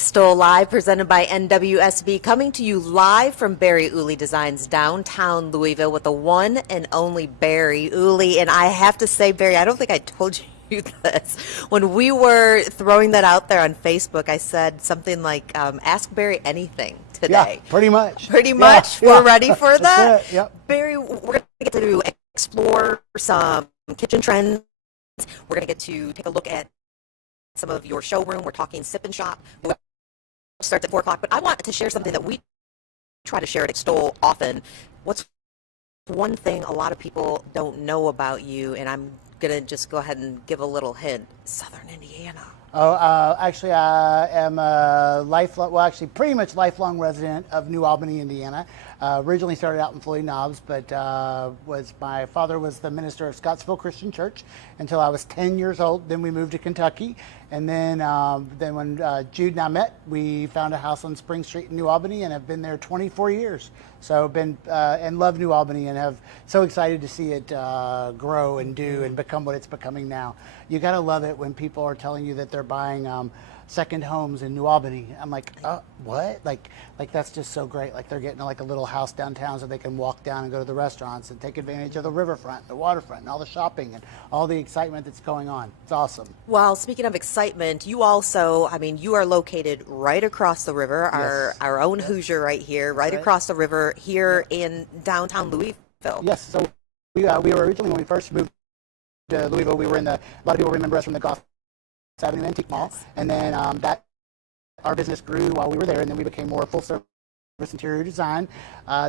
Extol Live, presented by NWSB, coming to you live from Barry Wooley Designs, downtown Louisville, with the one and only Barry Wooley. And I have to say, Barry, I don't think I told you this. When we were throwing that out there on Facebook, I said something like, ask Barry anything today. Yeah, pretty much. Pretty much? We're ready for that? That's it, yep. Barry, we're going to get to explore some kitchen trends. We're going to get to take a look at some of your showroom. We're talking sip and shop. We'll start at 4 o'clock, but I want to share something that we try to share at Extol often. What's one thing a lot of people don't know about you, and I'm going to just go ahead and give a little hint. Southern Indiana. Actually, I am a pretty much lifelong resident of New Albany, Indiana. Originally started out in Floyd Knobs, but my father was the minister of Scottsville Christian Church until I was 10 years old. Then we moved to Kentucky, and then when Jude and I met, we found a house on Spring Street in New Albany, and have been there 24 years. So been and love New Albany, and have so excited to see it grow and do and become what it's becoming now. You gotta love it when people are telling you that they're buying second homes in New Albany. I'm like, what? Like that's just so great. Like they're getting like a little house downtown so they can walk down and go to the restaurants and take advantage of the riverfront, the waterfront, and all the shopping and all the excitement that's going on. It's awesome. Well, speaking of excitement, you also, you are located right across the river, Yes. our own Hoosier right here, right across the river here in downtown Louisville. Yes. So we were originally, when we first moved to Louisville, we were a lot of people remember us from the Goth Avenue Antique Mall, and then our business grew while we were there, and then we became more full service interior design.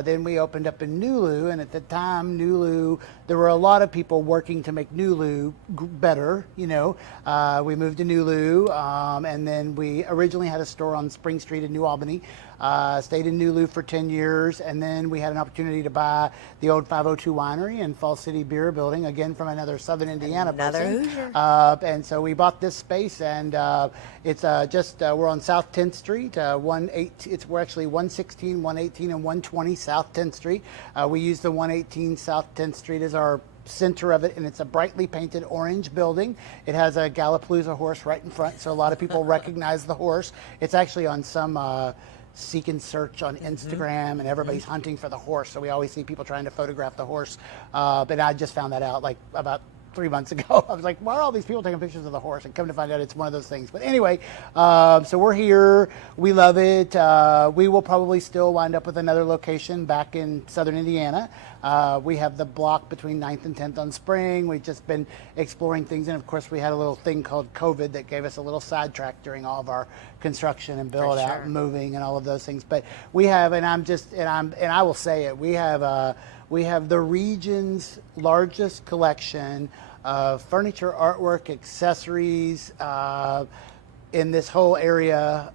Then we opened up in Nulu, and at the time, Nulu, there were a lot of people working to make Nulu better. We moved to Nulu, and then we originally had a store on Spring Street in New Albany. Stayed in Nulu for 10 years, and then we had an opportunity to buy the old 502 Winery and Fall City Beer Building, again from another Southern Indiana person. Hoosier. And so we bought this space, and it's we're on South 10th Street, we're actually 116, 118, and 120 South 10th Street. We use the 118 South 10th Street as our center of it, and it's a brightly painted orange building. It has a Galapalooza horse right in front, so a lot of people recognize the horse. It's actually on some seek and search on Instagram, and everybody's hunting for the horse, so we always see people trying to photograph the horse. But I just found that out like about 3 months ago. I was like, why are all these people taking pictures of the horse? And come to find out it's one of those things. But anyway, so we're here. We love it. We will probably still wind up with another location back in Southern Indiana. We have the block between 9th and 10th on Spring. We've just been exploring things. And of course, we had a little thing called COVID that gave us a little sidetrack during all of our construction and build out and moving and all of those things. But we have, and I will say it, we have the region's largest collection of furniture, artwork, accessories in this whole area.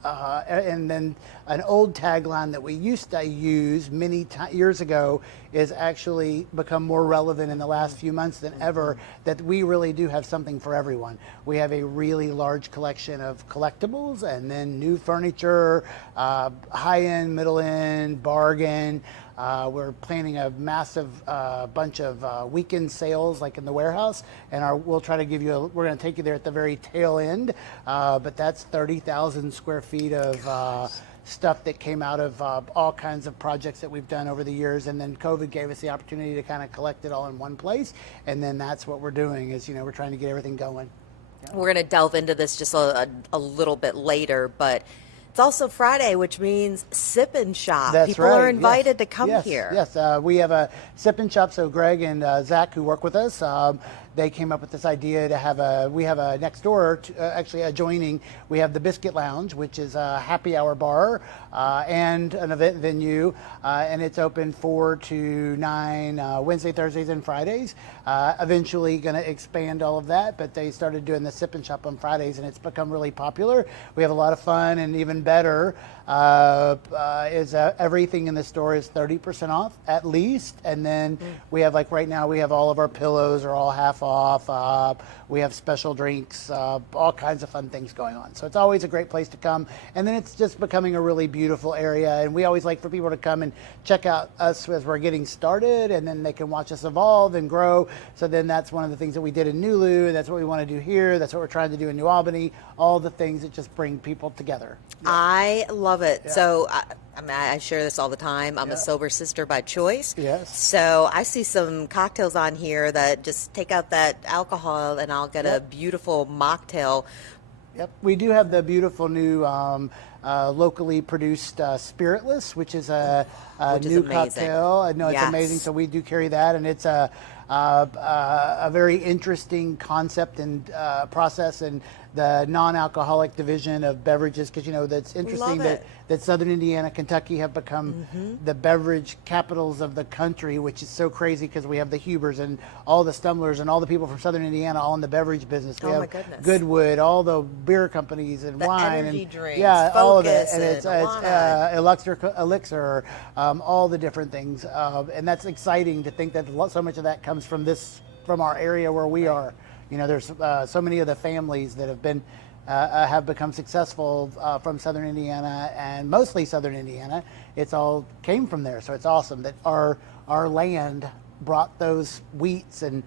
And then an old tagline that we used to use many years ago is actually become more relevant in the last few months than ever, that we really do have something for everyone. We have a really large collection of collectibles, and then new furniture, high-end, middle-end, bargain. We're planning a massive bunch of weekend sales like in the warehouse, and we'll try to give you we're going to take you there at the very tail end, but that's 30,000 square feet of stuff that came out of all kinds of projects that we've done over the years, and then COVID gave us the opportunity to kind of collect it all in one place, and then that's what we're doing is, we're trying to get everything going. Yeah. We're going to delve into this just a little bit later, but it's also Friday, which means sip and shop. That's People right. are invited to come here. Yes, we have a sip and shop. So Greg and Zach, who work with us, they came up with this idea to have we have a next door, actually adjoining, we have the Biscuit Lounge, which is a happy hour bar and an event venue, and it's open 4 to 9 Wednesday, Thursdays, and Fridays. Eventually going to expand all of that, but they started doing the sip and shop on Fridays, and it's become really popular. We have a lot of fun, and even better, everything in the store is 30% off at least. And then we have, like right now, we have all of our pillows are all half off. We have special drinks, all kinds of fun things going on. So it's always a great place to come. And then it's just becoming a really beautiful area. And we always like for people to come and check out us as we're getting started, and then they can watch us evolve and grow. So then that's one of the things that we did in Nulu. That's what we want to do here. That's what we're trying to do in New Albany. All the things that just bring people together. Yeah. I love it. Yeah. So I share this all the time. I'm a sober sister by choice. Yes. So I see some cocktails on here that just take out that alcohol, and I'll get a beautiful mocktail. Yep. We do have the beautiful new locally produced Spiritless, which is a new cocktail. No, it's amazing. So we do carry that, and it's a very interesting concept and process, and the non-alcoholic division of beverages, because that's interesting that Southern Indiana, Kentucky have become the beverage capitals of the country, which is so crazy because we have the Hubers and all the Stumblers and all the people from Southern Indiana all in the beverage business. We have Goodwood, all the beer companies and the wine energy and drinks, all of it, Focus and it's Elixir, all the different things, and that's exciting to think that so much of that comes from our area where we are. There's so many of the families that have become successful from Southern Indiana, and mostly Southern Indiana. It's all came from there. So it's awesome that our land brought those wheats and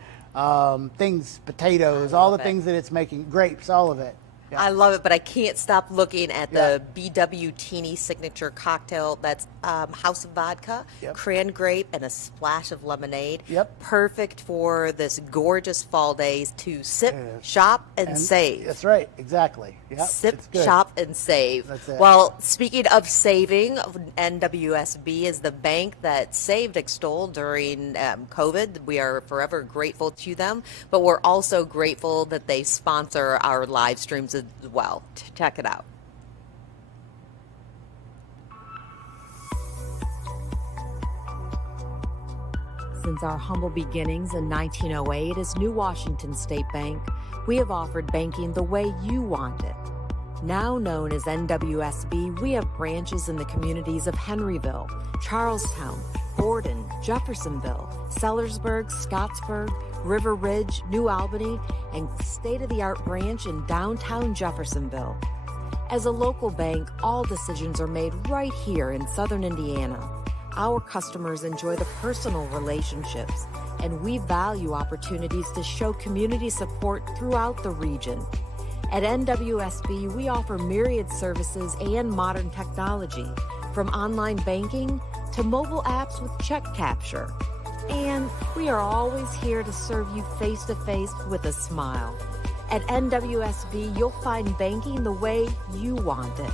things, potatoes, all the things that it's making, grapes, all of it. Yeah. I love it, but I can't stop looking at the BW Teeny signature cocktail. That's House of Vodka, cran grape, and a splash of lemonade. Perfect for this gorgeous fall days to sip, shop, and save. That's right, exactly. Sip, shop, and save. That's it. Well, speaking of saving, NWSB is the bank that saved Extol during COVID. We are forever grateful to them, but we're also grateful that they sponsor our live streams as well. Check it out. Since our humble beginnings in 1908 as New Washington State Bank, we have offered banking the way you want it. Now known as NWSB, we have branches in the communities of Henryville, Charlestown, Borden, Jeffersonville, Sellersburg, Scottsburg, River Ridge, New Albany, and state-of-the-art branch in downtown Jeffersonville. As a local bank, all decisions are made right here in Southern Indiana. Our customers enjoy the personal relationships, and we value opportunities to show community support throughout the region. At NWSB, we offer myriad services and modern technology, from online banking to mobile apps with check capture. And we are always here to serve you face-to-face with a smile. At NWSB, you'll find banking the way you want it.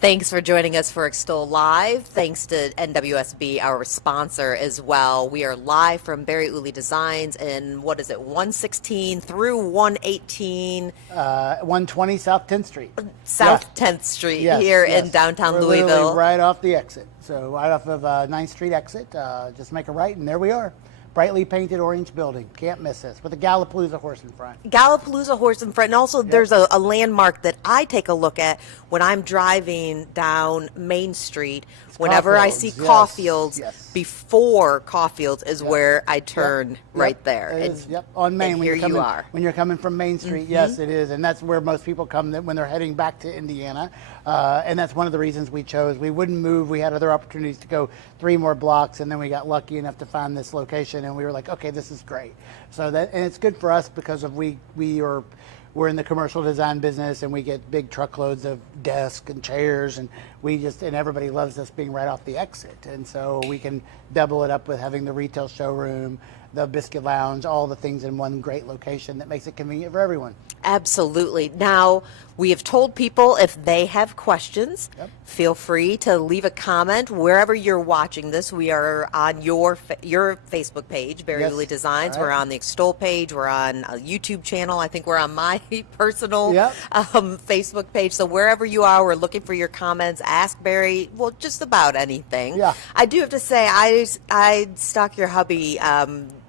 Thanks for joining us for Extol Live. Thanks to NWSB, our sponsor as well. We are live from Barry Wooley Designs in, 116 through 118? 120 South 10th Street. South 10th Street here in downtown Louisville. Literally right off the exit. So right off of 9th Street exit, just make a right and there we are. Brightly painted orange building. Can't miss this. With a Galapalooza horse in front. Galapalooza horse in front. And also there's a landmark that I take a look at when I'm driving down Main Street. Whenever I see Caulfield's, before Caulfield's is where I turn right there. It is, on Main. And When you're coming from Main Street, yes, it is. And that's where most people come when they're heading back to Indiana. And that's one of the reasons we chose. We wouldn't move. We had other opportunities to go 3 more blocks, and then we got lucky enough to find this location, and we were like, okay, this is great. So and it's good for us because we're in the commercial design business, and we get big truckloads of desks and chairs, and and everybody loves us being right off the exit. And so we can double it up with having the retail showroom, the biscuit lounge, all the things in one great location that makes it convenient for everyone. Absolutely. Now, we have told people if they have questions, feel free to leave a comment wherever you're watching this. We are on your Facebook page, Barry Wooley Designs. We're on the Extol page. We're on a YouTube channel. I think we're on my personal Facebook page. So wherever you are, we're looking for your comments. Ask Barry, just about anything. I do have to say, I stalk your hubby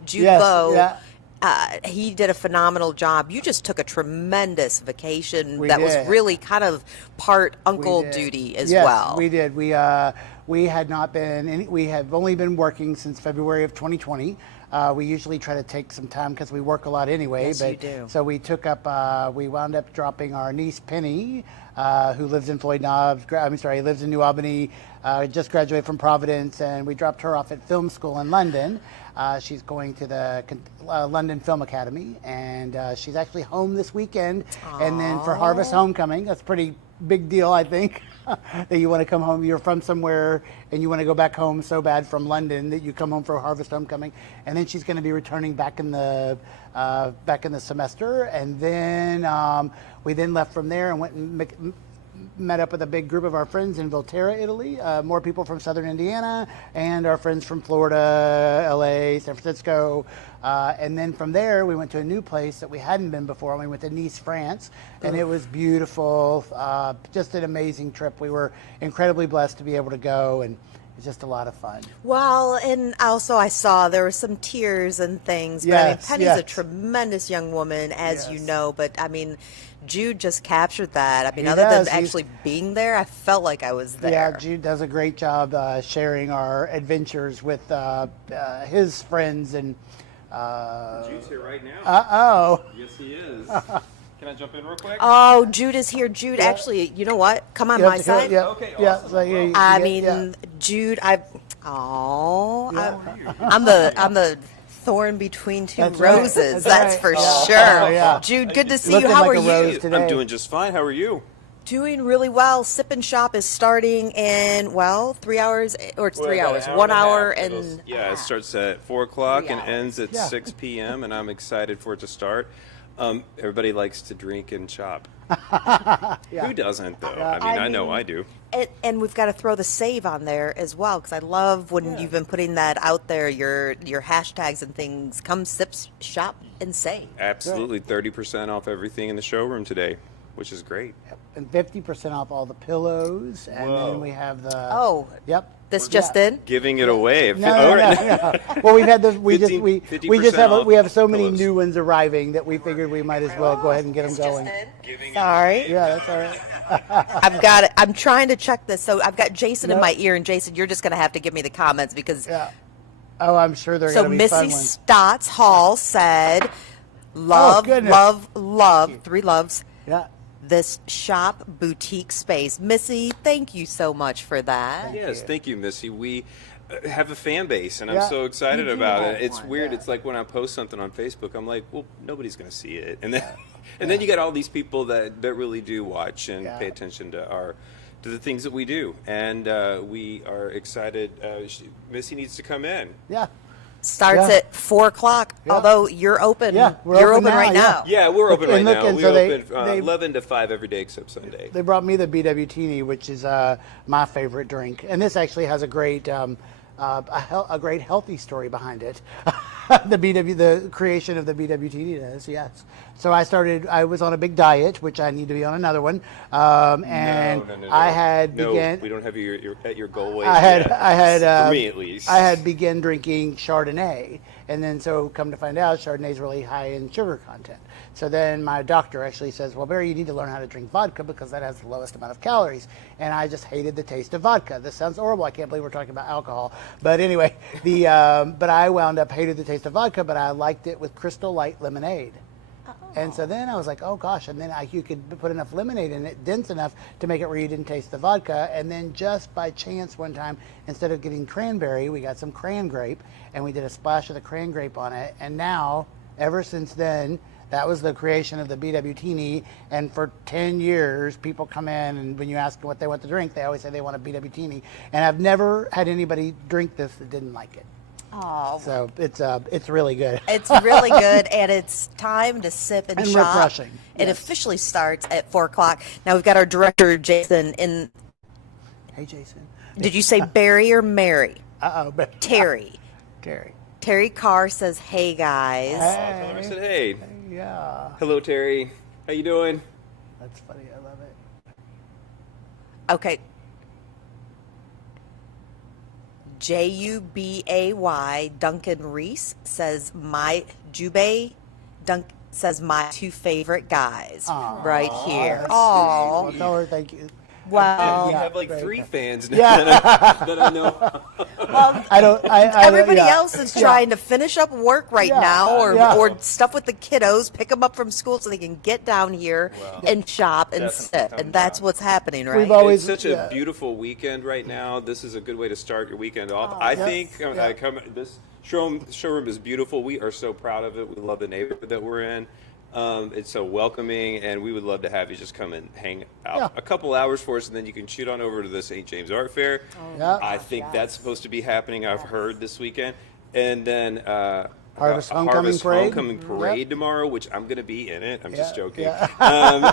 Jude Yes, Lowe. yeah. He did a phenomenal job. You just took a tremendous vacation We that was did. really kind of part We uncle did. duty as yes, well. we did. We had not been. We have only been working since February of 2020. We usually try to take some time because we work a lot anyway. Yes, but you do. So we took up. We wound up dropping our niece Penny, who lives in Floyd Knobs. Lives in New Albany. Just graduated from Providence, and we dropped her off at film school in London. She's going to the London Film Academy, and she's actually home this weekend. And then for Harvest Homecoming, that's a pretty big deal, I think, that you want to come home. You're from somewhere, and you want to go back home so bad from London that you come home for Harvest Homecoming. And then she's going to be returning back in the semester. And then we then left from there and went and met up with a big group of our friends in Volterra, Italy, more people from southern Indiana, and our friends from Florida, LA, San Francisco. And then from there, we went to a new place that we hadn't been before. We went to Nice, France, and it was beautiful. Just an amazing trip. We were incredibly blessed to be able to go, and it was just a lot of fun. Well, and also I saw there were some tears and things. But I mean, Yes, Penny's yes. a tremendous young woman, as you Yes. know. But I mean, Jude just captured that. I mean, He other does. than actually being there, I felt like I was there. Yeah, Jude does a great job sharing our adventures with his friends and. Jude's here right now. Uh-oh. Yes, he is. Can I jump in real quick? Oh, Jude is here. Jude, actually, you know what? Come on my side. Yeah, Okay, yeah, awesome. so you I get- mean, yeah. Jude, How are you? I'm the thorn between two That's right. roses. That's That's right. for Oh, sure. yeah. Jude, good to see Looking you. How like are a rose you? today. I'm doing just fine. How are you? Doing really well. Sip and Shop is starting in 3 hours, or it's 3 Well, hours, about 1 an hour half. and It'll- a yeah, it half. starts at 4 o'clock 3 and hours. ends at Yeah. 6 p.m. and I'm excited for it to start. Everybody likes to drink and shop. Yeah. Who doesn't though? Yeah. I know I do. And we've got to throw the save on there as well, because I love when you've been putting that out there, your hashtags and things. Come sip, shop, and save. Absolutely, 30% off everything in the showroom today, which is great. And 50% off all the pillows, and Whoa. then we have the. Oh, Yep. this Yeah. just in? Giving it away. No, no, no. Well, we've had those. We 15 just have 50% we have so many pillows. new ones arriving that we figured we might as well go ahead and get them going. Sorry. Yeah, that's all right. I've got it. I'm trying to check this. So I've got Jason in Yep. my ear, and Jason, you're just going to have to give me the comments because. Yeah. Oh, I'm sure they're So going to be fun Missy ones. Stotts Hall said, "Love, goodness. love, 3 loves." Yeah. This shop boutique space. Missy, thank you so much for that. Yes, thank you, Missy. We have a fan base, and I'm Yeah, so excited you do about have it. It's one, weird. yeah. It's like when I post something on Facebook, I'm like, well, nobody's going to see it, and then and then you got all these people that really do watch and Yeah. pay attention to the things that we do, and we are excited. Missy needs to come in. Yeah. Starts Yeah. at 4 o'clock. Yeah. Although you're open. Yeah, we're you're open open now, right yeah. now. Yeah, we're open right And look, now. and We so open they- 11 to 5 every day except Sunday. They brought me the BWTini, which is my favorite drink, and this actually has a great a great healthy story behind it. The creation of the BWTini does, yes. So I was on a big diet, which I need to be on another one, and no. I had No, began. we don't have you at your goal weight. I had, yet. I had, for me at least. I had begun drinking Chardonnay, and then so come to find out, Chardonnay is really high in sugar content. So then my doctor actually says, well, Barry, you need to learn how to drink vodka because that has the lowest amount of calories. And I just hated the taste of vodka. This sounds horrible. I can't believe we're talking about alcohol. But anyway, but I wound up hated the taste of vodka, but I liked it with Crystal Light lemonade. And so then I was like, oh gosh, and then you could put enough lemonade in it, dense enough to make it where you didn't taste the vodka. And then just by chance one time, instead of getting cranberry, we got some cran grape, and we did a splash of the cran grape on it. And now, ever since then, that was the creation of the BWTini. And for 10 years, people come in, and when you ask them what they want to drink, they always say they want a BWTini. And I've never had anybody drink this that didn't like it. Oh, So it's really good. it's really good, and it's time to sip and, And shop. refreshing, It yes. officially starts at 4 o'clock. Now we've got our director, Jason, in. Hey, Jason. Did you say Barry or Mary? Uh-oh. Terry. Terry. Terry Carr says, hey, guys. I said, hey, Yeah. hello, Terry. How you doing? That's funny. I love it. Okay. Jubay Duncan Reese says my two favorite guys right here. Well, tell her thank you. Well, we have like very 3 good. fans now that I know. everybody yeah. else is trying to finish up work right Yeah. now, or Yeah. or stuff with the kiddos, pick them up from school so they can get down here and shop and Definitely sit, come and that's down. what's happening, right? We've always It's such a yeah. beautiful weekend right now. This is a good way to start your weekend off. Oh, I yes. think Yeah. this showroom is beautiful. We are so proud of it. We love the neighborhood that we're in. It's so welcoming, and we would love to have you just come and hang out Yeah. a couple hours for us, and then you can shoot on over to the St. James Art Fair. Yeah. I think that's supposed to be happening. I've heard this weekend, and then Harvest a Homecoming Parade. Homecoming Parade Yep. tomorrow, which I'm going to be in it. I'm just Yeah, joking. yeah.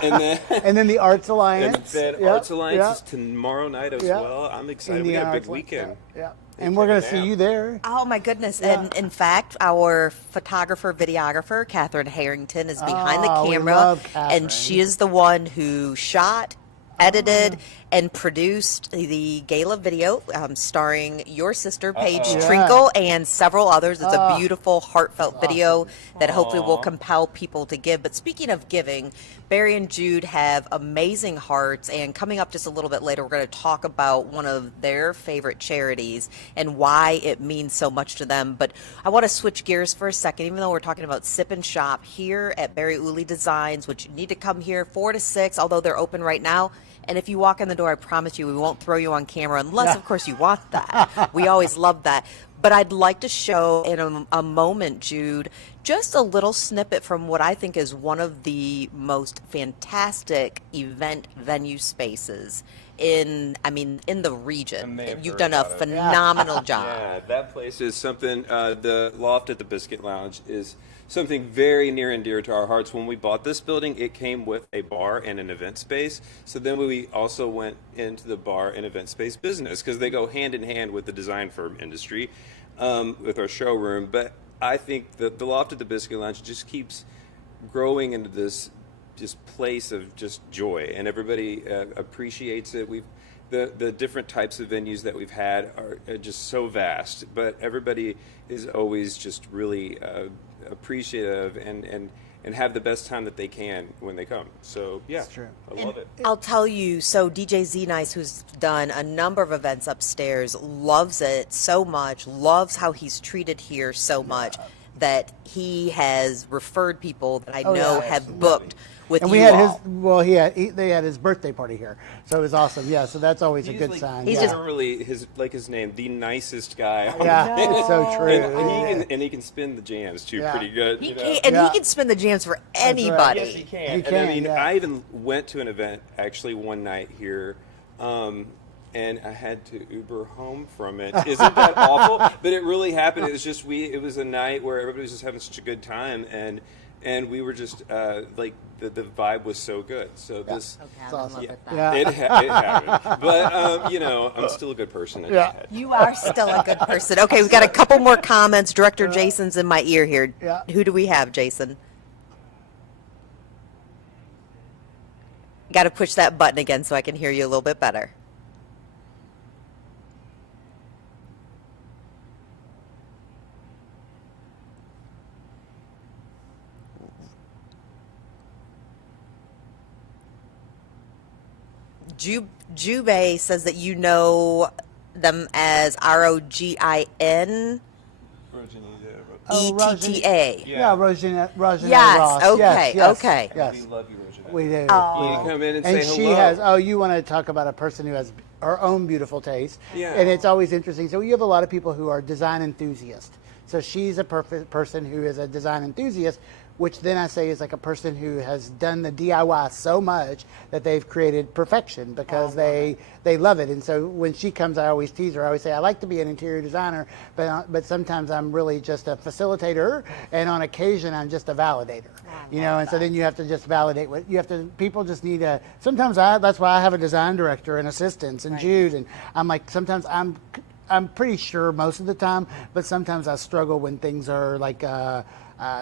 And then. And then the Arts And Alliance. then Yep, Arts Alliance yep, is tomorrow night as yep. well. I'm excited. We Indiana got a big Arts Alliance, weekend. Yeah. And we're going to Check it see out. you there. Oh my goodness! Yeah. And in fact, our photographer, videographer, Catherine Harrington, is behind the We camera, love Catherine. and she is the one who shot, edited, and produced the gala video, starring your sister Paige Yeah. Trinkle and several others. It's a beautiful, heartfelt video that hopefully will compel people to give. But speaking of giving, Barry and Jude have amazing hearts, and coming up just a little bit later, we're going to talk about one of their favorite charities and why it means so much to them. But I want to switch gears for a second, even though we're talking about Sip and Shop here at Barry Wooley Designs, which you need to come here 4 to 6, although they're open right now. And if you walk in the door, I promise you, we won't throw you on camera unless, of course, you want that. We always love that. But I'd like to show in a moment, Jude, just a little snippet from what I think is one of the most fantastic event venue spaces in the region. may have You've heard done a about it. phenomenal job. Yeah, that place is something. The loft at the Biscuit Lounge is something very near and dear to our hearts. When we bought this building, it came with a bar and an event space. So then we also went into the bar and event space business because they go hand in hand with the design firm industry, with our showroom. But I think that the loft at the Biscuit Lounge just keeps growing into this just place of just joy, and everybody appreciates it. The different types of venues that we've had are just so vast, but everybody is always just really appreciative and have the best time that they can when they come. So yeah, That's true. I love it. I'll tell you, so DJ Z Nice, who's done a number of events upstairs, loves it so much, loves how he's treated here so much that he has referred people that I know have booked with And you we had all. they had his birthday party here, so it was awesome. Yeah, so that's always a good sign. he's Yeah, just- Literally his name, the nicest guy. on yeah, it's so true. And he can spin the jams too, Yeah. pretty good. He you know? can, and Yeah. he can spin the jams for anybody. Yes, he can. He And can, I mean, yeah. I even went to an event actually one night here, and I had to Uber home from it. Isn't that awful? But it really happened. It was just it was a night where everybody was just having such a good time, and we were just like the vibe was so good. So this. Okay, I'm in love Yeah. with that. Yeah. It happened, but I'm still a good person. In Yeah. my head. You are still a good person. Okay, we've got a couple more comments. Director Jason's in my ear here. Yeah. Who do we have, Jason? Got to push that button again so I can hear you a little bit better. Jubei says that you know them as ROGIN ETTA. Yeah, Rosina Yes, Ross. okay, Yes, yes, okay. Yes, We love you, Roger. we do. Oh. we You do. can come in and And say she hello. has. You want to talk about a person who has her own beautiful taste. Yeah. And it's always interesting. So you have a lot of people who are design enthusiasts. So she's a perfect person who is a design enthusiast, which then I say is like a person who has done the DIY so much that they've created perfection because they love it. And so when she comes, I always tease her. I always say I like to be an interior designer, but sometimes I'm really just a facilitator, and on occasion I'm just a validator. You know, and so then you have to just validate what you have to. People just need a. Sometimes that's why I have a design director and assistants and Jude, and I'm like sometimes I'm pretty sure most of the time, but sometimes I struggle when things are like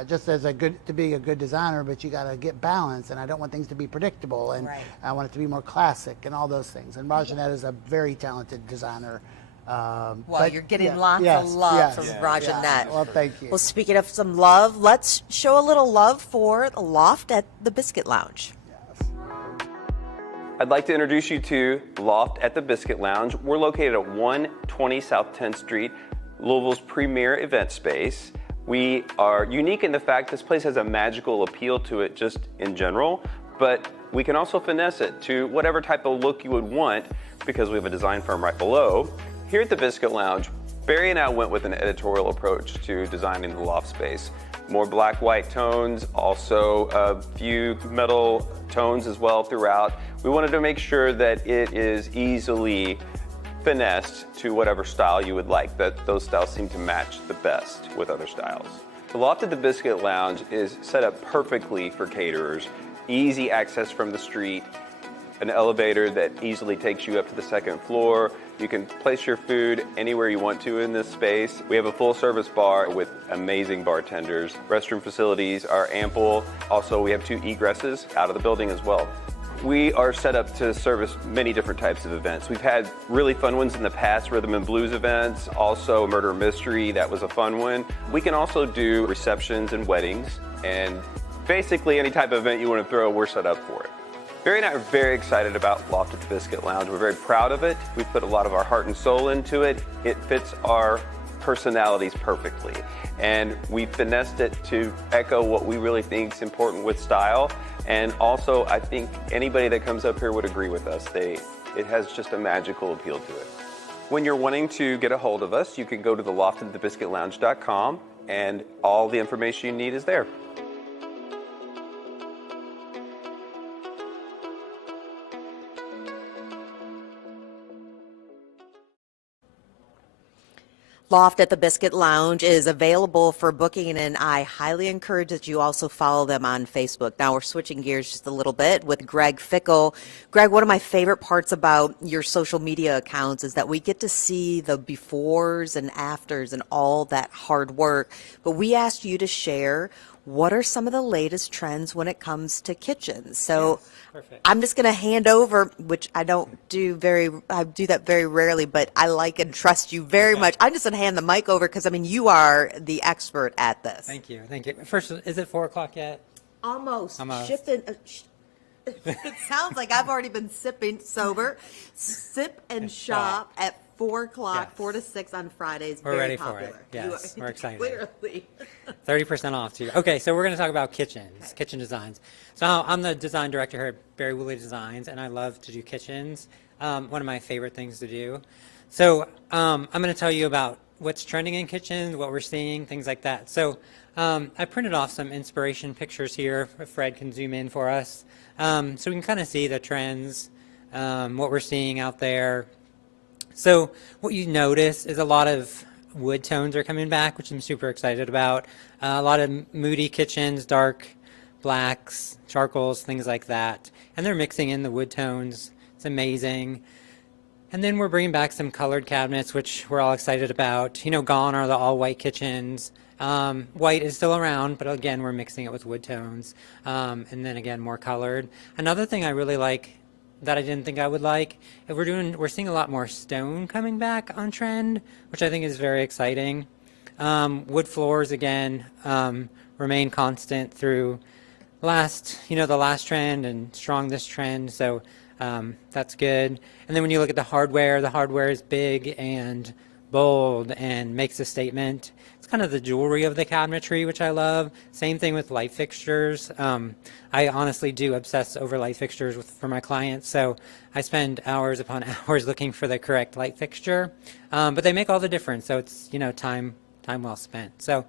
just as to be a good designer, but you got to get balance, and I don't want things to be predictable, and I want it to be more classic and all those things. And Rajanette is a very talented designer Well, you're getting lots yes, of love yes, from Raj and Nat. Well, thank you. Well, speaking of some love, let's show a little love for the loft at the Biscuit Lounge. I'd like to introduce you to Loft at the Biscuit Lounge. We're located at 120 South 10th Street, Louisville's premier event space. We are unique in the fact this place has a magical appeal to it just in general, but we can also finesse it to whatever type of look you would want because we have a design firm right below. Here at the Biscuit Lounge, Barry and I went with an editorial approach to designing the loft space. More black-white tones, also a few metal tones as well throughout. We wanted to make sure that it is easily finessed to whatever style you would like, that those styles seem to match the best with other styles. The Loft at the Biscuit Lounge is set up perfectly for caterers. Easy access from the street, an elevator that easily takes you up to the second floor. You can place your food anywhere you want to in this space. We have a full service bar with amazing bartenders. Restroom facilities are ample. Also, we have 2 egresses out of the building as well. We are set up to service many different types of events. We've had really fun ones in the past, rhythm and blues events, also murder mystery, that was a fun one. We can also do receptions and weddings, and basically any type of event you want to throw, we're set up for it. Barry and I are very excited about Loft at the Biscuit Lounge. We're very proud of it. We've put a lot of our heart and soul into it. It fits our personalities perfectly. And we finessed it to echo what we really think is important with style. And also, I think anybody that comes up here would agree with us. It has just a magical appeal to it. When you're wanting to get a hold of us, you can go to the loftatthebiscuitlounge.com and all the information you need is there. Loft at the Biscuit Lounge is available for booking, and I highly encourage that you also follow them on Facebook. Now we're switching gears just a little bit with Greg Fickle. Greg, one of my favorite parts about your social media accounts is that we get to see the befores and afters and all that hard work. But we asked you to share what are some of the latest trends when it comes to kitchens. So Perfect. I'm just going to hand over, which I don't do I do that very rarely, but I like and trust you very much. I'm just going to hand the mic over because, I mean, you are the expert at this. Thank you. Thank you. First, is it 4 o'clock yet? Almost. Almost. Shifting. It sounds like I've already been sipping sober. Sip and shop at 4 o'clock, Yes. 4 to 6 on Fridays. We're very ready popular. for it. Yes, we're excited. Clearly. 30% off too. Okay, so we're going to talk about kitchens, kitchen designs. So I'm the design director here at Barry Wooley Designs, and I love to do kitchens. One of my favorite things to do. So I'm going to tell you about what's trending in kitchens, what we're seeing, things like that. So I printed off some inspiration pictures here. If Fred can zoom in for us. So we can kind of see the trends, what we're seeing out there. So what you notice is a lot of wood tones are coming back, which I'm super excited about. A lot of moody kitchens, dark blacks, charcoals, things like that. And they're mixing in the wood tones. It's amazing. And then we're bringing back some colored cabinets, which we're all excited about. You know, gone are the all-white kitchens. White is still around, but again, we're mixing it with wood tones. And then again, more colored. Another thing I really like that I didn't think I would like, we're seeing a lot more stone coming back on trend, which I think is very exciting. Wood floors again remain constant through the last trend and strong this trend, so that's good. And then when you look at the hardware is big and bold and makes a statement. It's kind of the jewelry of the cabinetry, which I love. Same thing with light fixtures. I honestly do obsess over light fixtures for my clients, so I spend hours upon hours looking for the correct light fixture. But they make all the difference, so it's time well spent. So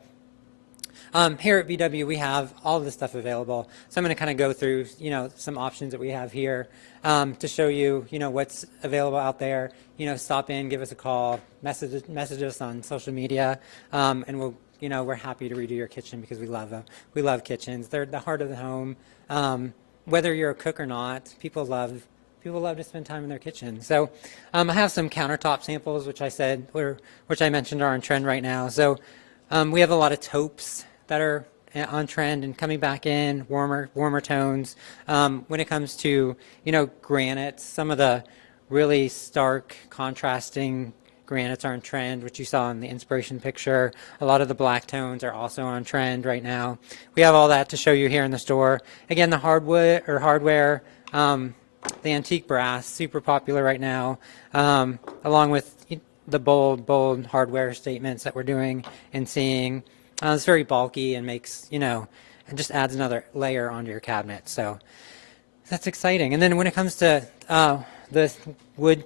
here at BW, we have all of this stuff available. So I'm going to kind of go through some options that we have here to show you what's available out there. Stop in, give us a call, message us on social media, and we're happy to redo your kitchen because we love kitchens. They're the heart of the home. Whether you're a cook or not, people love to spend time in their kitchen. So I have some countertop samples, which I mentioned are on trend right now. So we have a lot of taupes that are on trend and coming back in, warmer tones. When it comes to granites, some of the really stark contrasting granites are on trend, which you saw in the inspiration picture. A lot of the black tones are also on trend right now. We have all that to show you here in the store. Again, the hardware, the antique brass, super popular right now, along with the bold hardware statements that we're doing and seeing. It's very bulky and makes, and just adds another layer onto your cabinet. So that's exciting. And then when it comes to the wood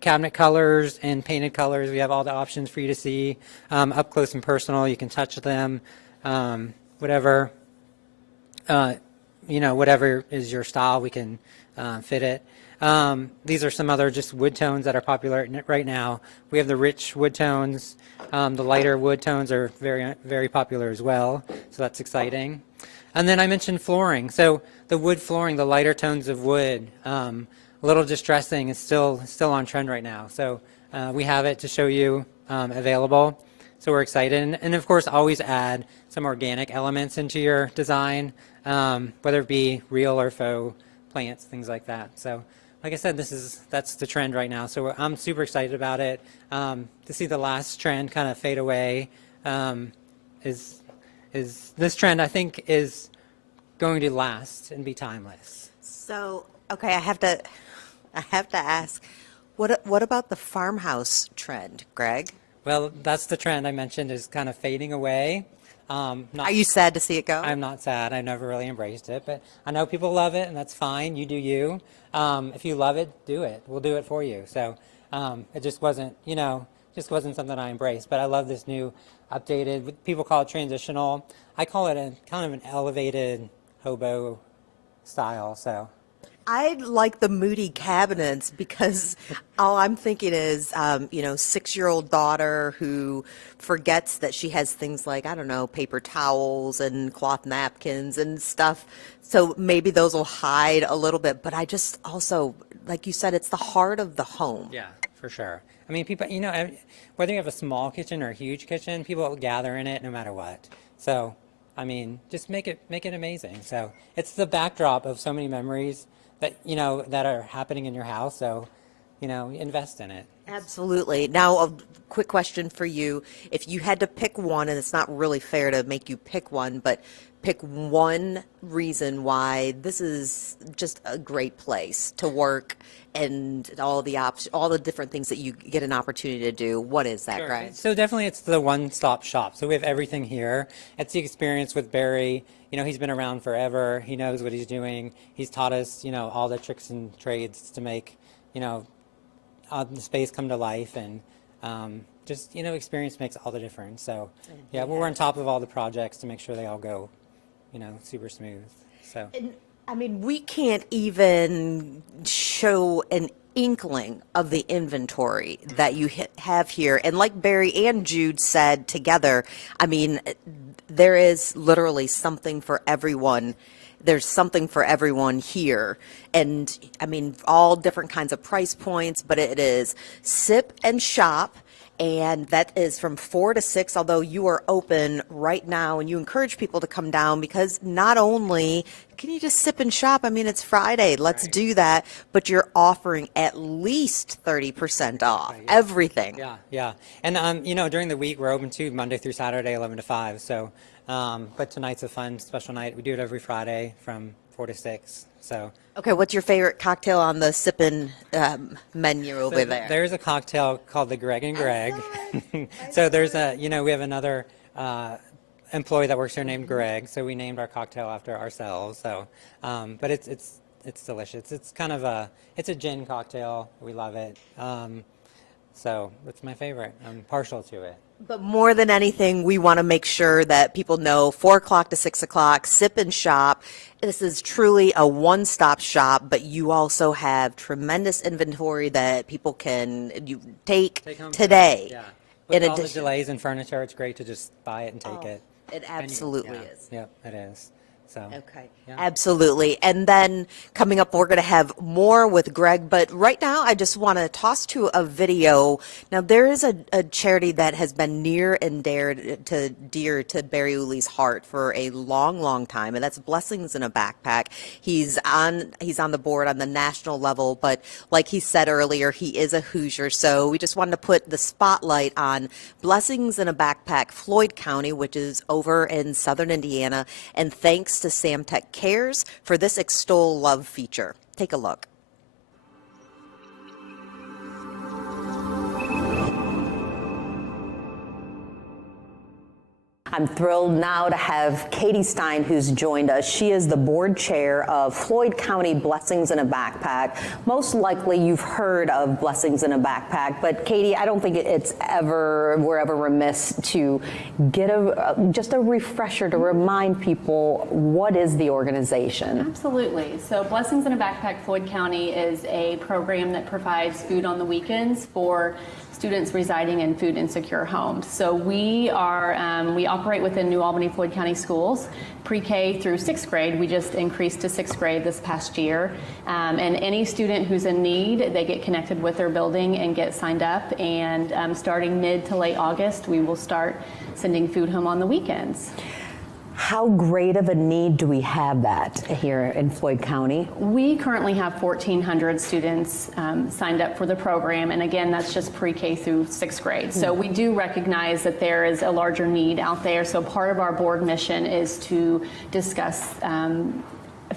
cabinet colors and painted colors, we have all the options for you to see up close and personal. You can touch them, whatever, whatever is your style, we can fit it. These are some other just wood tones that are popular right now. We have the rich wood tones. The lighter wood tones are very, very popular as well. So that's exciting. And then I mentioned flooring. So the wood flooring, the lighter tones of wood, a little distressing is still on trend right now. So we have it to show you available. So we're excited. And of course, always add some organic elements into your design, whether it be real or faux plants, things like that. So like I said, that's the trend right now. So I'm super excited about it. To see the last trend kind of fade away is this trend, I think, is going to last and be timeless. So, okay, I have to ask, what about the farmhouse trend, Greg? Well, that's the trend I mentioned is kind of fading away. Are you sad to see it go? I'm not sad. I've never really embraced it, but I know people love it, and that's fine. You do you. If you love it, do it. We'll do it for you. So it just wasn't, something I embraced. But I love this new, updated. People call it transitional. I call it a kind of an elevated hobo style. So. I like the moody cabinets because all I'm thinking is, 6-year-old daughter who forgets that she has things like, I don't know, paper towels and cloth napkins and stuff. So maybe those will hide a little bit. But I just also, like you said, it's the heart of the home. Yeah, for sure. I mean, people, whether you have a small kitchen or a huge kitchen, people gather in it no matter what. So, I mean, just make it amazing. So it's the backdrop of so many memories that that are happening in your house, so invest in it. Absolutely. Now, a quick question for you. If you had to pick one, and it's not really fair to make you pick one, but pick one reason why this is just a great place to work and all the different things that you get an opportunity to do. What is that, Sure. Greg? So definitely it's the one-stop shop. So we have everything here. It's the experience with Barry. He's been around forever. He knows what he's doing. He's taught us, all the tricks and trades to make, the space come to life. And just, experience makes all the difference. So, yeah, we're on top of all the projects to make sure they all go, super smooth. So. And, I mean, we can't even show an inkling of the inventory that you have here. And like Barry and Jude said together, I mean, there is literally something for everyone. There's something for everyone here. And I mean, all different kinds of price points, but it is sip and shop. And that is from 4 to 6, although you are open right now, and you encourage people to come down because not only can you just sip and shop, I mean, it's Friday, let's do that, but you're offering at least 30% off everything. Yeah. And, during the week, we're open too, Monday through Saturday, 11 to 5. So, but tonight's a fun special night. We do it every Friday from 4 to 6. So. Okay, what's your favorite cocktail on the sippin' menu over there? There's a cocktail called the Greg and Greg. So there's we have another employee that works here named Greg, so we named our cocktail after ourselves. So, but it's delicious. It's kind of it's a gin cocktail. We love it. So it's my favorite. I'm partial to it. But more than anything, we want to make sure that people know 4 o'clock to 6 o'clock, sip and shop. This is truly a one-stop shop, but you also have tremendous inventory that people can take home today. Yeah. With In all the addition, delays in furniture, it's great to just buy it and take it. it absolutely Yeah. is. Yep, it is. So, Okay, yeah. absolutely. And then coming up, we're going to have more with Greg. But right now, I just want to toss to a video. Now, there is a charity that has been near and dear to Barry Wooley's heart for a long, long time, and that's Blessings in a Backpack. He's on the board on the national level, but like he said earlier, he is a Hoosier. So we just wanted to put the spotlight on Blessings in a Backpack, Floyd County, which is over in southern Indiana, and thanks to Samtech Cares for this Extol Love feature. Take a look. I'm thrilled now to have Katie Stein, who's joined us. She is the board chair of Floyd County Blessings in a Backpack. Most likely you've heard of Blessings in a Backpack, but Katie, I don't think we're ever remiss to get just a refresher to remind people what is the organization. Absolutely. So Blessings in a Backpack Floyd County is a program that provides food on the weekends for students residing in food insecure homes. So we operate within New Albany Floyd County schools, pre-K through 6th grade. We just increased to 6th grade this past year. And any student who's in need, they get connected with their building and get signed up. And starting mid to late August, we will start sending food home on the weekends. How great of a need do we have that here in Floyd County? We currently have 1,400 students signed up for the program, and again, that's just pre-K through 6th grade. So we do recognize that there is a larger need out there. So part of our board mission is to discuss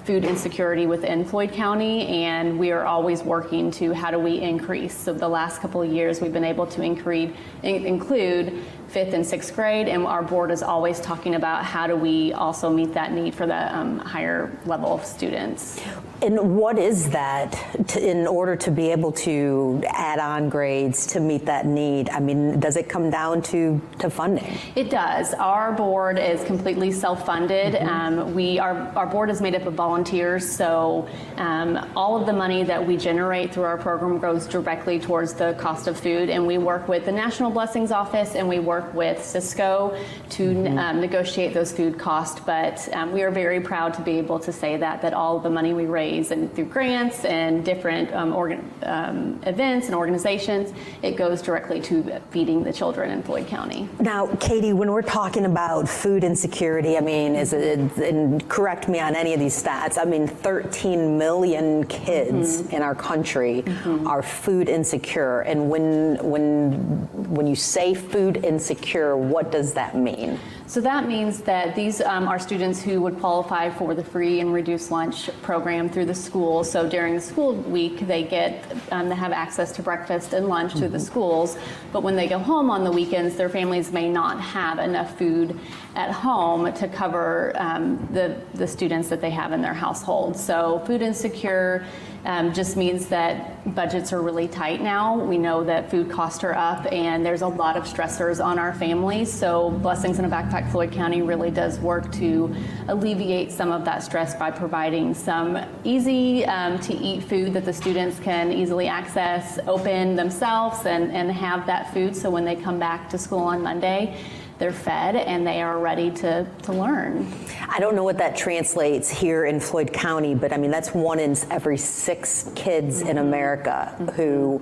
food insecurity within Floyd County, and we are always working to how do we increase. So the last couple of years, we've been able to include 5th and 6th grade, and our board is always talking about how do we also meet that need for the higher level of students. And what is that in order to be able to add on grades to meet that need? I mean, does it come down to funding? It does. Our board is completely self-funded. Our board is made up of volunteers, so all of the money that we generate through our program goes directly towards the cost of food, and we work with the National Blessings Office and we work with Cisco to negotiate those food costs. But we are very proud to be able to say that all of the money we raise and through grants and different events and organizations, it goes directly to feeding the children in Floyd County. Now, Katie, when we're talking about food insecurity, I mean, and correct me on any of these stats, I mean, 13 million kids in our country are food insecure. And when you say food insecure, what does that mean? So that means that these are students who would qualify for the free and reduced lunch program through the school. So during the school week, they have access to breakfast and lunch through the schools. But when they go home on the weekends, their families may not have enough food at home to cover the students that they have in their household. So food insecure just means that budgets are really tight now. We know that food costs are up and there's a lot of stressors on our families. So Blessings in a Backpack Floyd County really does work to alleviate some of that stress by providing some easy to eat food that the students can easily access, open themselves and have that food. So when they come back to school on Monday, they're fed and they are ready to learn. I don't know what that translates here in Floyd County, but I mean, that's 1 in every 6 kids in America who,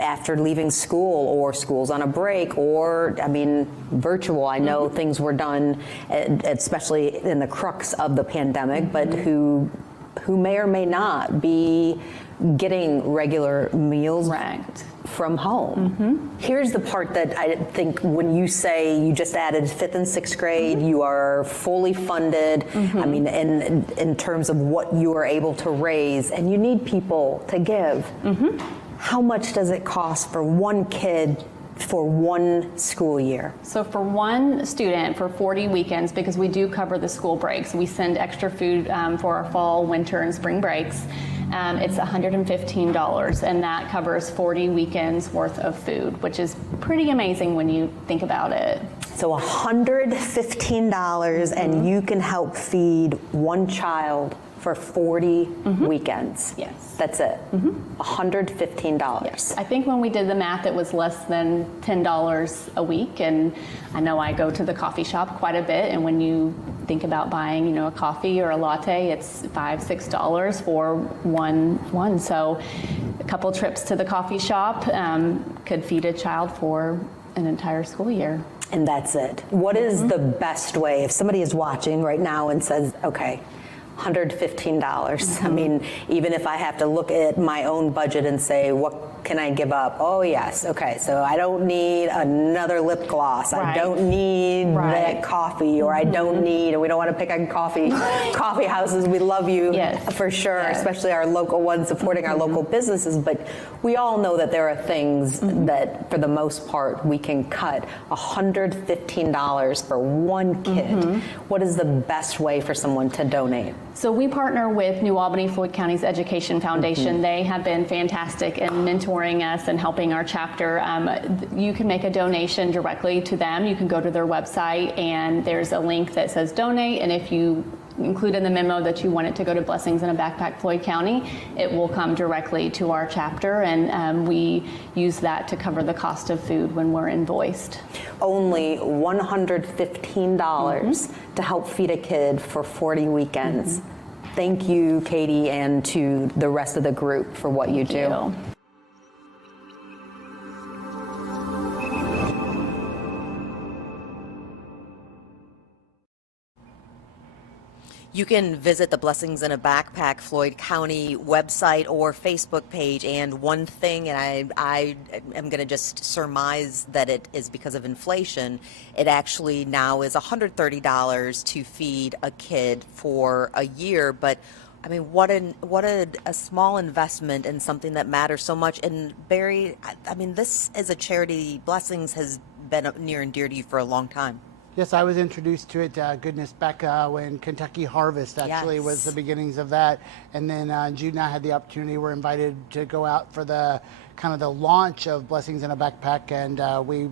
after leaving school or school's on a break or, I mean, virtual, I know things were done, especially in the crux of the pandemic, but who may or may not be getting regular meals from home. Here's the part that I think when you say you just added 5th and 6th grade, you are fully funded, I mean, in terms of what you are able to raise, and you need people to give. How much does it cost for one kid for one school year? So for one student for 40 weekends, because we do cover the school breaks, we send extra food for our fall, winter, and spring breaks. It's $115, and that covers 40 weekends worth of food, which is pretty amazing when you think about it. So $115, and you can help feed one child for 40 weekends. Yes. That's it. $115. Yes. I think when we did the math, it was less than $10 a week, and I know I go to the coffee shop quite a bit, and when you think about buying, a coffee or a latte, it's $5-6 for one. So a couple trips to the coffee shop could feed a child for an entire school year. And that's it. What is the best way, if somebody is watching right now and says, okay, $115. I mean, even if I have to look at my own budget and say, what can I give up? Oh, yes. Okay, so I don't need another lip gloss. I don't need that coffee, or I don't need, we don't want to pick on coffee houses. We love you for sure, especially our local ones supporting our local businesses. But we all know that there are things that, for the most part, we can cut. $115 for one kid. What is the best way for someone to donate? So we partner with New Albany Floyd County's Education Foundation. They have been fantastic in mentoring us and helping our chapter. You can make a donation directly to them. You can go to their website and there's a link that says donate, and if you include in the memo that you want it to go to Blessings in a Backpack Floyd County, it will come directly to our chapter, and we use that to cover the cost of food when we're invoiced. Only $115 to help feed a kid for 40 weekends. Thank you, Katie, and to the rest of the group for what you do. Thank you. You can visit the Blessings in a Backpack Floyd County website or Facebook page. And one thing, and I am going to just surmise that it is because of inflation, it actually now is $130 to feed a kid for a year. But I mean, what a small investment in something that matters so much. And Barry, I mean, this is a charity. Blessings has been near and dear to you for a long time. Yes, I was introduced to it, goodness, back when Kentucky Harvest actually was the beginnings of that. And then Jude and I had the opportunity, we're invited to go out for the kind of the launch of Blessings in a Backpack, and we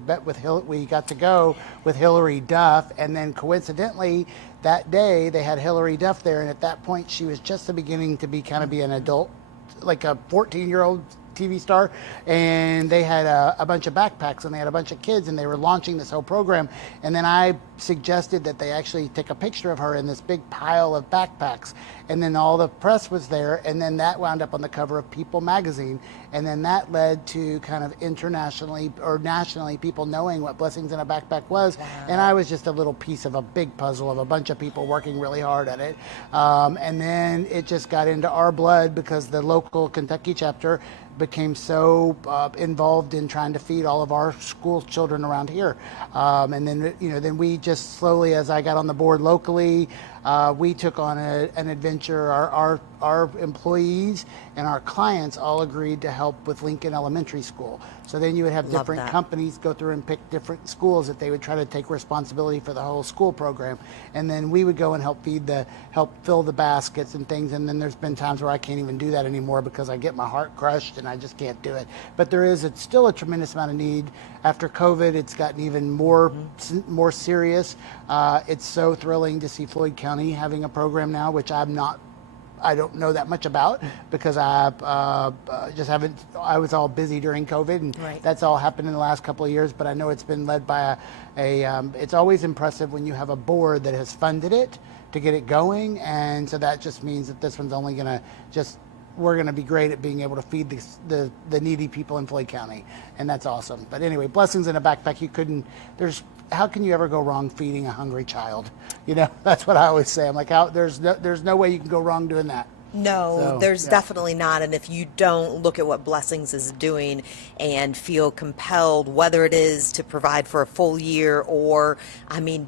got to go with Hillary Duff, and then coincidentally that day they had Hillary Duff there, and at that point she was just beginning to be an adult, like a 14-year-old TV star, and they had a bunch of backpacks and they had a bunch of kids and they were launching this whole program. And then I suggested that they actually take a picture of her in this big pile of backpacks, and then all the press was there, and then that wound up on the cover of People magazine, and then that led to kind of internationally or nationally people knowing what Blessings in a Backpack was. And I was just a little piece of a big puzzle of a bunch of people working really hard at it, and then it just got into our blood because the local Kentucky chapter became so involved in trying to feed all of our school children around here. And then, then we just slowly, as I got on the board locally, we took on an adventure. Our employees and our clients all agreed to help with Lincoln Elementary School. So then you would have different companies go through and pick different schools that they would try to take responsibility for the whole school program. And then we would go and help fill the baskets and things. And then there's been times where I can't even do that anymore because I get my heart crushed and I just can't do it. But it's still a tremendous amount of need. After COVID, it's gotten even more serious. It's so thrilling to see Floyd County having a program now, which I don't know that much about because I was all busy during COVID, and that's all happened in the last couple of years. But I know it's been led by it's always impressive when you have a board that has funded it to get it going. And so that just means that this one's only we're going to be great at being able to feed the needy people in Floyd County. And that's awesome. But anyway, Blessings in a Backpack, how can you ever go wrong feeding a hungry child? That's what I always say. I'm like, there's no way you can go wrong doing that. No, there's definitely not. And if you don't look at what Blessings is doing and feel compelled, whether it is to provide for a full year or,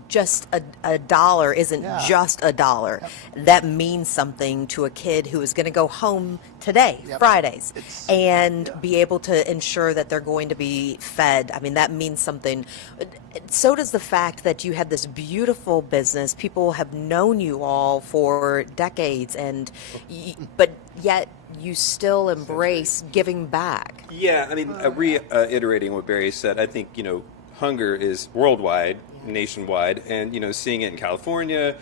just a dollar isn't just a dollar. That means something to a kid who is going to go home today, Fridays, and be able to ensure that they're going to be fed. That means something. So does the fact that you have this beautiful business. People have known you all for decades, but yet you still embrace giving back. Yeah, reiterating what Barry said, I think, hunger is worldwide, nationwide, and, seeing it in California,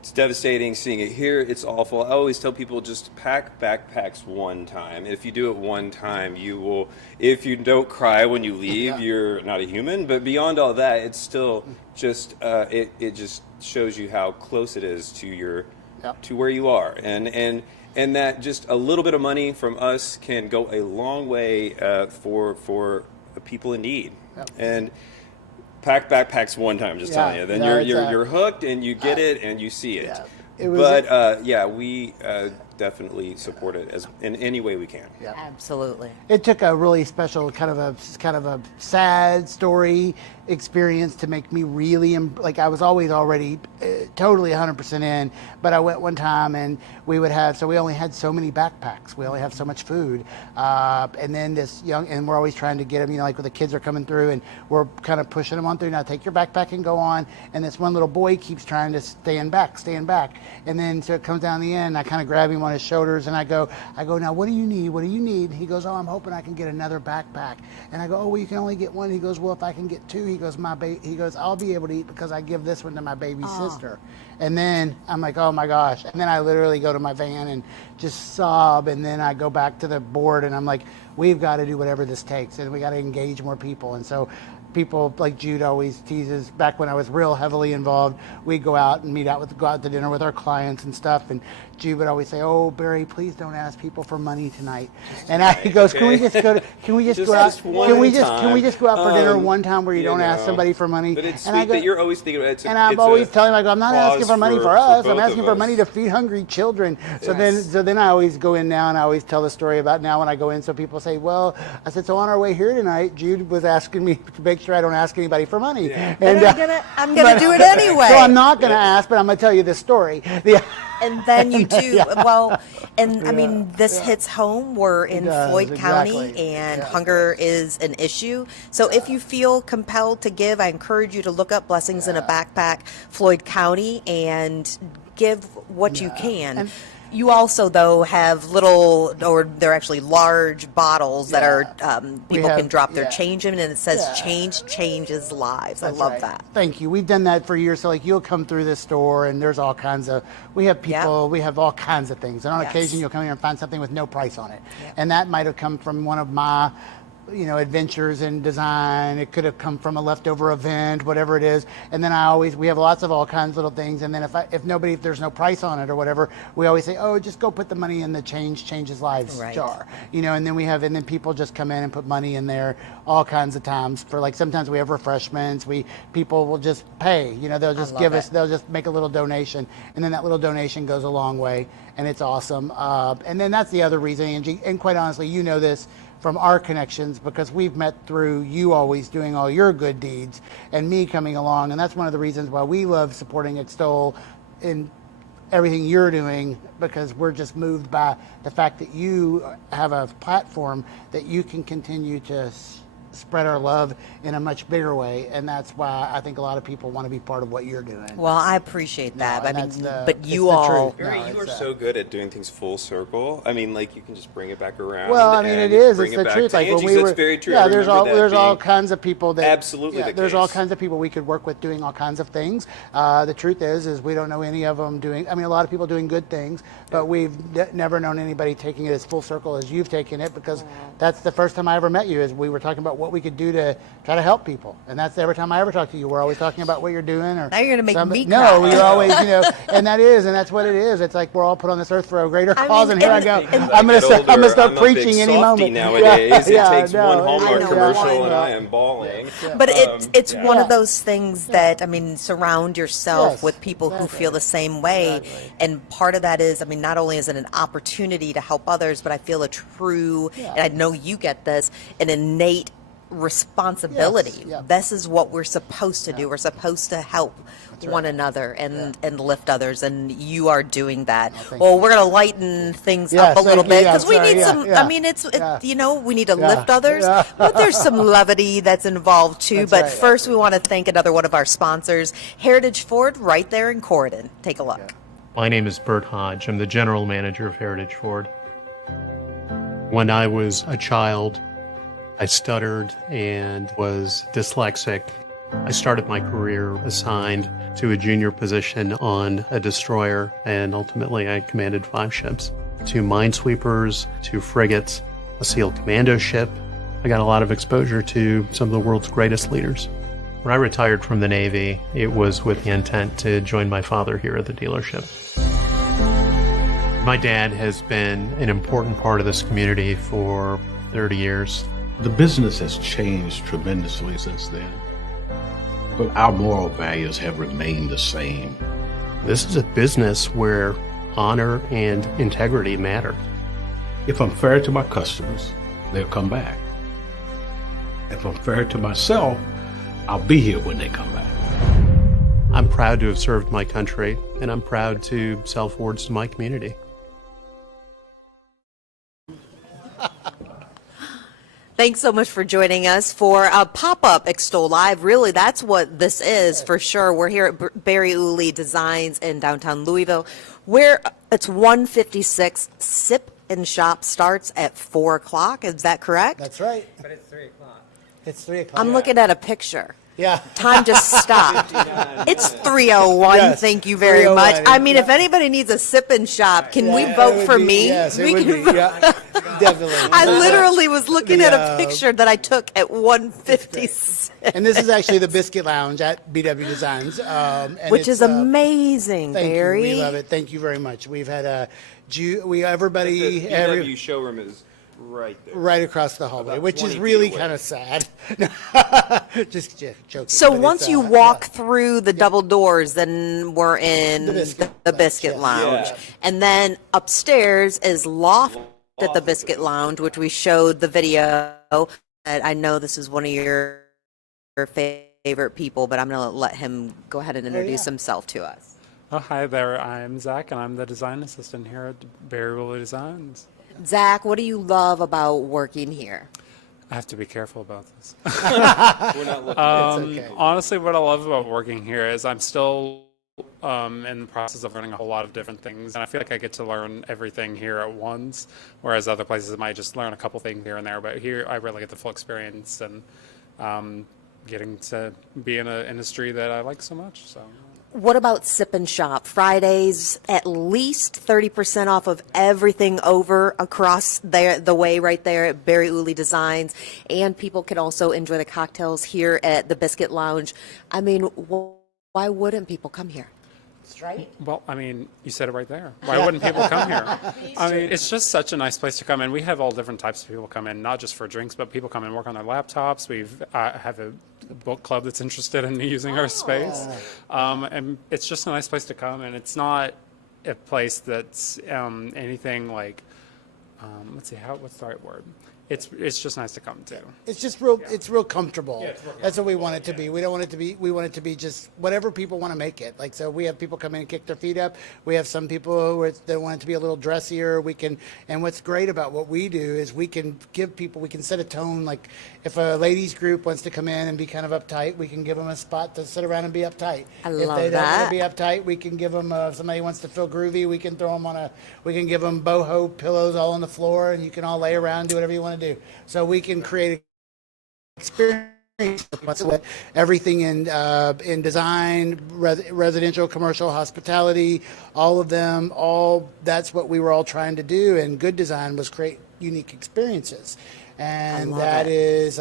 It's devastating seeing it here. It's awful. I always tell people just pack backpacks one time. If you do it one time, you will. If you don't cry when you leave, you're not a human. But beyond all that, it's still just it just shows you how close it is to your to where you are, and that just a little bit of money from us can go a long way for people in need. And pack backpacks one time, just telling you. Then you're hooked, and you get it, and you see it. We definitely support it as in any way we can. Absolutely. It took a really special kind of a sad story experience to make me really like I was always already totally 100% in, but I went one time and we only had so many backpacks, we only have so much food, and then and we're always trying to get them, like when the kids are coming through and we're kind of pushing them on through, now take your backpack and go on, and this one little boy keeps trying to stand back, and then so it comes down the end, I kind of grab him on his shoulders and I go, now what do you need? He goes, oh, I'm hoping I can get another backpack. And I go, oh, well, you can only get one. He goes, well, if I can get two, he goes, I'll be able to eat because I give this one to my baby sister. And then I'm like, oh my gosh. And then I literally go to my van and just sob. And then I go back to the board and I'm like, we've got to do whatever this takes, and we got to engage more people. And so people like Jude always teases, back when I was real heavily involved, we'd go out to dinner with our clients and stuff, and Jude would always say, oh, Barry, please don't ask people for money tonight. And he goes, can we just go out for dinner one time where you don't ask somebody for money? But it's sweet that you're always thinking about it. And I'm always telling him, I'm not asking for money for us, I'm both asking of for us. money to feed hungry children. So then I always go in now and I always tell the story about now when I go in, so people say, well, I said, so on our way here tonight, Jude was asking me to make sure I don't ask anybody for money. And I'm gonna do it anyway. So I'm not gonna ask, but I'm gonna tell you this story. And then you do well, and I mean, this hits home. We're in Floyd County, and hunger is an issue. So if you feel compelled to give, I encourage you to look up Blessings in a Backpack, Floyd County, and give what you can. You also, though, have little, or they're actually large bottles that are people can drop their change in, and it says change changes lives. I love that. Thank you. We've done that for years. So like you'll come through this store and there's all kinds of, we have people, we have all kinds of things. And on occasion you'll come here and find something with no price on it. And that might have come from one of my adventures in design. It could have come from a leftover event, whatever it is. And then we have lots of all kinds of little things. And then if there's no price on it or whatever, we always say, oh, just go put the money in the changes lives jar. And then people just come in and put money in there all kinds of times for, like, sometimes we have refreshments. People will just pay, they'll just they'll just make a little donation, and then that little donation goes a long way, and it's awesome. And then that's the other reason, Angie, and quite honestly, this from our connections, because we've met through you always doing all your good deeds and me coming along, and that's one of the reasons why we love supporting Extol in everything you're doing, because we're just moved by the fact that you have a platform that you can continue to spread our love in a much bigger way, and that's why I think a lot of people want to be part of what you're doing. Well, I appreciate that. But you are so good at doing things full circle. I mean, like, you can just bring it back around. Well, I mean, it is. It's the truth. Like when we were, very true. Yeah, there's all kinds of people that absolutely. There's all kinds of people we could work with doing all kinds of things. The truth is we don't know any of them doing. I mean, a lot of people doing good things, but we've never known anybody taking it as full circle as you've taken it, because that's the first time I ever met you. Is we were talking about what we could do to try to help people, and that's every time I ever talk to you, we're always talking about what you're doing. Or now you're going to make me cry. No, you're always, and that's what it is. It's like we're all put on this earth for a greater cause, and here I go. I'm going to start preaching any moment. Nowadays, it takes one Hallmark commercial, and I am bawling. But it's one of those things that, I mean, surround yourself with people who feel the same way, and part of that is, I mean, not only is it an opportunity to help others, but I feel a true, and I know you get this, an innate responsibility. This is what we're supposed to do. We're supposed to help one another and lift others, and you are doing that. Well, we're going to lighten things up a little bit, because we need some, I mean, we need to lift others, but there's some levity that's involved too. First, we want to thank another one of our sponsors, Heritage Ford, right there in Corydon. Take a look. My name is Bert Hodge. I'm the general manager of Heritage Ford. When I was a child, I stuttered and was dyslexic, I started my career assigned to a junior position on a destroyer, and ultimately I commanded 5 ships, 2 minesweepers, 2 frigates, a SEAL commando ship. I got a lot of exposure to some of the world's greatest leaders. When I retired from the Navy, it was with the intent to join my father here at the dealership. My dad has been an important part of this community for 30 years. The business has changed tremendously since then, but our moral values have remained the same. This is a business where honor and integrity matter. If I'm fair to my customers, they'll come back. If I'm fair to myself, I'll be here when they come back. I'm proud to have served my country, and I'm proud to sell Fords to my community. Thanks so much for joining us for a pop-up Extol Live. Really, that's what this is for sure. We're here at Barry Wooley Designs in downtown Louisville, where it's 156. Sip and Shop starts at 4 o'clock. Is that correct? That's right. But it's 3 o'clock. It's 3 o'clock. I'm looking at a picture. Yeah. Time just stopped. It's 3:01. Yes, Thank you very 3:01. much. I mean, Yeah. if anybody needs a sip and shop, can we Yeah, it vote would for be- me? Yes, it We would can be. vote. Yeah, definitely. I literally was looking at a Yeah. picture that I took at 156. And this is actually the Biscuit Lounge at BW Designs. And Which it's, is amazing, Thank Barry. you. We love it. Thank you very much. We've had everybody The BW showroom is right there. right across the hallway, About which 20 is feet really away. kind of sad. Just joking. So but once it's, you yeah. walk through the double doors, then we're in The Biscuit the Lounge, Biscuit yes. Lounge. Yeah. And then upstairs is Loft at the Biscuit Lounge, which we showed the video. And I know this is one of your favorite people, but I'm going to let him go ahead and introduce yeah. himself to us. Oh, hi there. I'm Zach, and I'm the design assistant here at Barry Wooley Designs. Zach, what do you love about working here? I have to be careful about this. We're not looking. It's okay. Honestly, what I love about working here is I'm still in the process of learning a whole lot of different things, and I feel like I get to learn everything here at once, whereas other places I might just learn a couple things here and there, but here I really get the full experience and getting to be in an industry that I like so much. So. What about Sip and Shop? Fridays, at least 30% off of everything over across there, the way right there at Barry Wooley Designs. And people can also enjoy the cocktails here at the Biscuit Lounge. I mean, why wouldn't people come here? Right? Well, I mean, you said it right there. Why wouldn't people come here? I mean, it's just such a nice place to come in. We have all different types of people come in, not just for drinks, but people come and work on their laptops. We've have a book club that's interested in using our space, and it's just a nice place to come. And it's not a place that's anything like, let's see, what's the right word? It's just nice to come to. It's just real. It's real comfortable. That's what we want it to be. We don't want it to be. We want it to be just whatever people want to make it. Like, so we have people come in and kick their feet up. We have some people they want it to be a little dressier. We can. And what's great about what we do is we can give people. We can set a tone. Like, if a ladies group wants to come in and be kind of uptight, we can give them a spot to sit around and be uptight. I If love they don't that. want to be uptight, we can give them. If somebody wants to feel groovy, we can throw them on a. We can give them boho pillows all on the floor, and you can all lay around, do whatever you want to do. So we can create experience. Everything in design, residential, commercial, hospitality, all of them. That's what we were all trying to do. And good design was create unique experiences. And love that it. is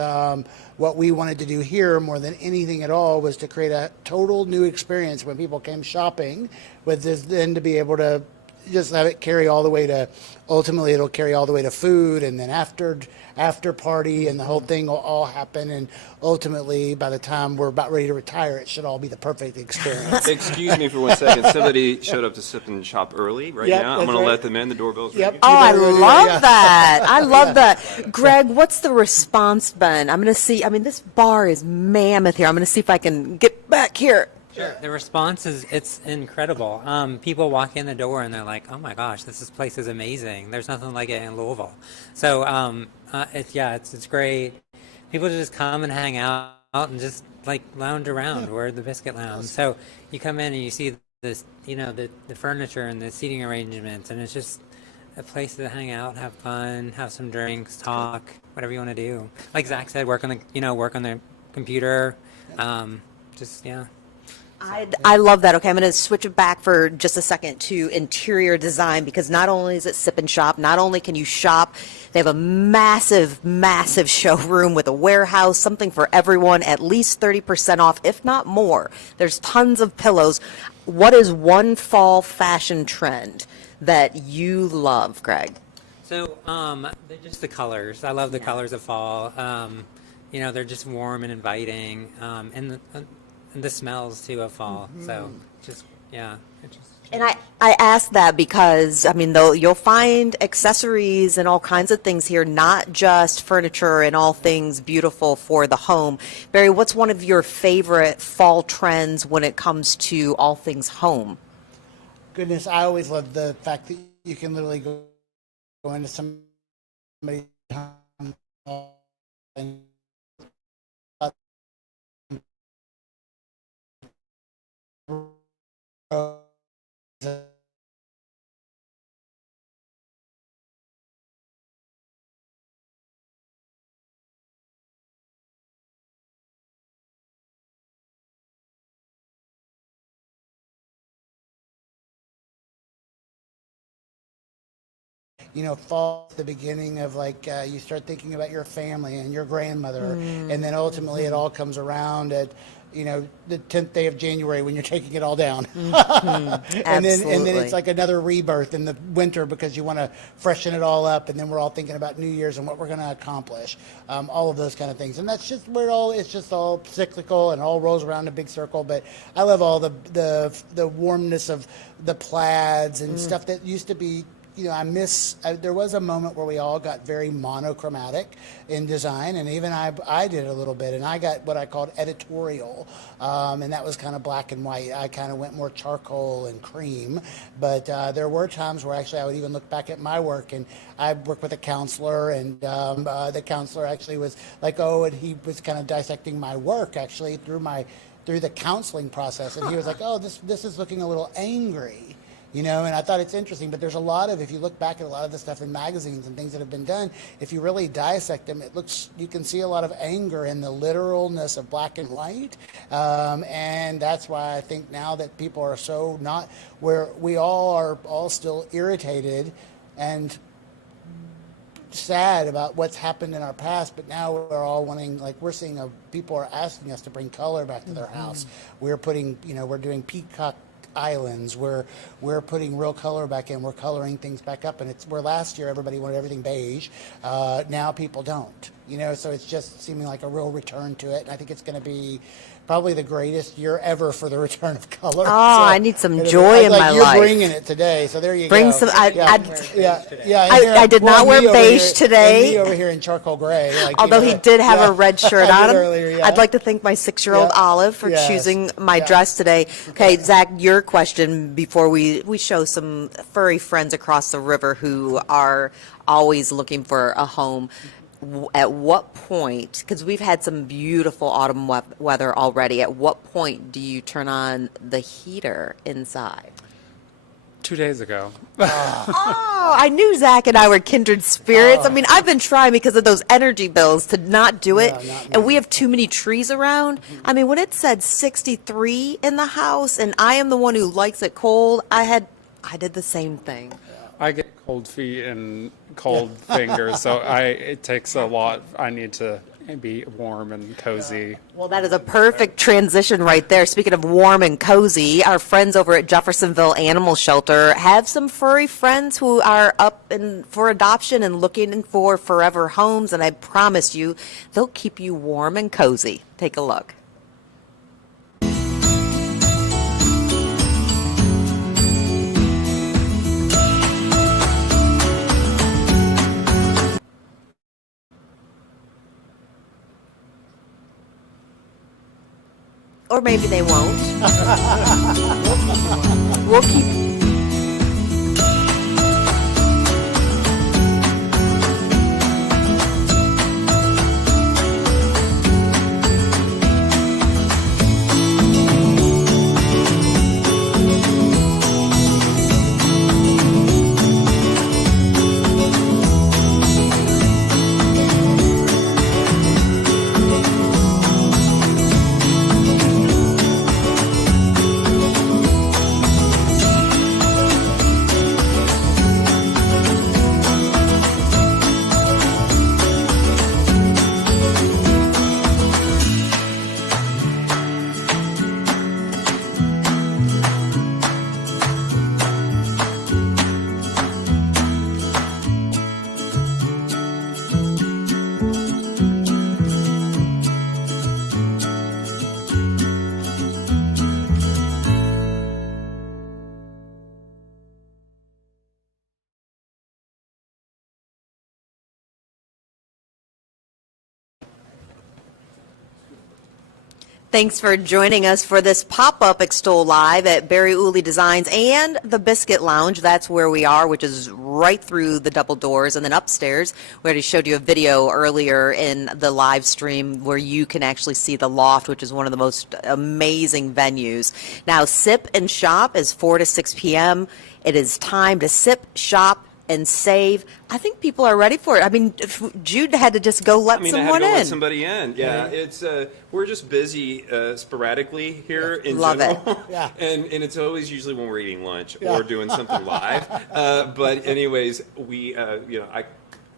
what we wanted to do here more than anything at all, was to create a total new experience when people came shopping, with this, then to be able to just have it carry all the way to, ultimately it'll carry all the way to food, and then after party, and the whole thing will all happen, and ultimately by the time we're about ready to retire, it should all be the perfect experience. Excuse me for 1 second. Somebody showed up to Sip and Shop early right Yep, now. I'm that's going to right. let them in. The doorbell's Yep. ringing. Oh, I You better go do love yeah. that. I love that. Greg, what's the response been? I'm going to see. I mean, this bar is mammoth here. I'm going to see if I can get back here. Sure. The response it's incredible. People walk in the door and they're like, "Oh my gosh, this place is amazing. There's nothing like it in Louisville." So it's great. People just come and hang out and just like lounge around. We're at the Biscuit Lounge. So you come in and you see this, the furniture and the seating arrangements, and it's just a place to hang out, have fun, have some drinks, talk, whatever you want to do. Like Zach said, work on the computer. Just, yeah. I love that. Okay, I'm going to switch it back for just a second to interior design, because not only is it Sip and Shop, not only can you shop, they have a massive, massive showroom with a warehouse, something for everyone, at least 30% off, if not more. There's tons of pillows. What is one fall fashion trend that you love, Greg? So, they're just the colors. I love the colors of fall. You know, they're just warm and inviting, and the smells too of fall. So, just yeah. And I ask that because, I mean, though you'll find accessories and all kinds of things here, not just furniture and all things beautiful for the home. Barry, what's one of your favorite fall trends when it comes to all things home? Goodness, I always love the fact that you can literally go into somebody's home and fall at the beginning of you start thinking about your family and your grandmother, and then ultimately it all comes around at the 10th day of January when you're taking it all down. and then it's like another rebirth in the winter because you want to freshen it all up, and then we're all thinking about New Year's and what we're going to accomplish, all of those kind of things. And that's just where it's just all cyclical and all rolls around in a big circle. But I love all the warmness of the plaids and stuff that used to be. There was a moment where we all got very monochromatic in design, and even I did a little bit, and I got what I called editorial, and that was kind of black and white. I kind of went more charcoal and cream, but there were times where actually I would even look back at my work, and I worked with a counselor, and the counselor actually was like, and he was kind of dissecting my work actually through the counseling process, and he was like, this is looking a little angry. And I thought it's interesting, but there's a lot of, if you look back at a lot of the stuff in magazines and things that have been done, if you really dissect them, you can see a lot of anger in the literalness of black and white. And that's why I think now that people are so not, where we all are all still irritated and sad about what's happened in our past, but now we're all wanting, we're seeing people are asking us to bring color back to their house. We're putting, we're doing peacock islands where we're putting real color back in. We're coloring things back up, and where last year everybody wanted everything beige. Now people don't, so it's just seeming like a real return to it. And I think it's going to be probably the greatest year ever for the return of color. I need some joy in my life. You're bringing it today, so there you Bring go. some. I did not wear beige today. Me over here in charcoal gray. Although he did have a red shirt on him. Earlier, I'd like to thank my 6-year-old Olive for choosing my dress today. Okay, Zach, your question before we show some furry friends across the river who are always looking for a home. At what point, because we've had some beautiful autumn weather already, at what point do you turn on the heater inside? 2 days ago. I knew Zach and I were kindred spirits. I mean, I've been trying because of those energy bills to not do it, and we have too many trees around. I mean, when it said 63 in the house, and I am the one who likes it cold, I did the same thing. I get cold feet and cold fingers, so it takes a lot. I need to be warm and cozy. Well, that is a perfect transition right there. Speaking of warm and cozy, our friends over at Jeffersonville Animal Shelter have some furry friends who are up for adoption and looking for forever homes, and I promise you, they'll keep you warm and cozy. Take a look. Or maybe they won't. We'll keep. Thanks for joining us for this pop-up Extol Live at Barry Wooley Designs and the Biscuit Lounge. That's where we are, which is right through the double doors. And then upstairs, we already showed you a video earlier in the live stream where you can actually see the loft, which is one of the most amazing venues. Now, Sip and Shop is 4 to 6 p.m. It is time to sip, shop, and save. I think people are ready for it. I mean, if Jude had to just go let I someone had to go in. let somebody in. Yeah, it's we're just busy sporadically here in Love it. general. Yeah. and it's always usually when we're eating lunch or doing something live. But anyways, we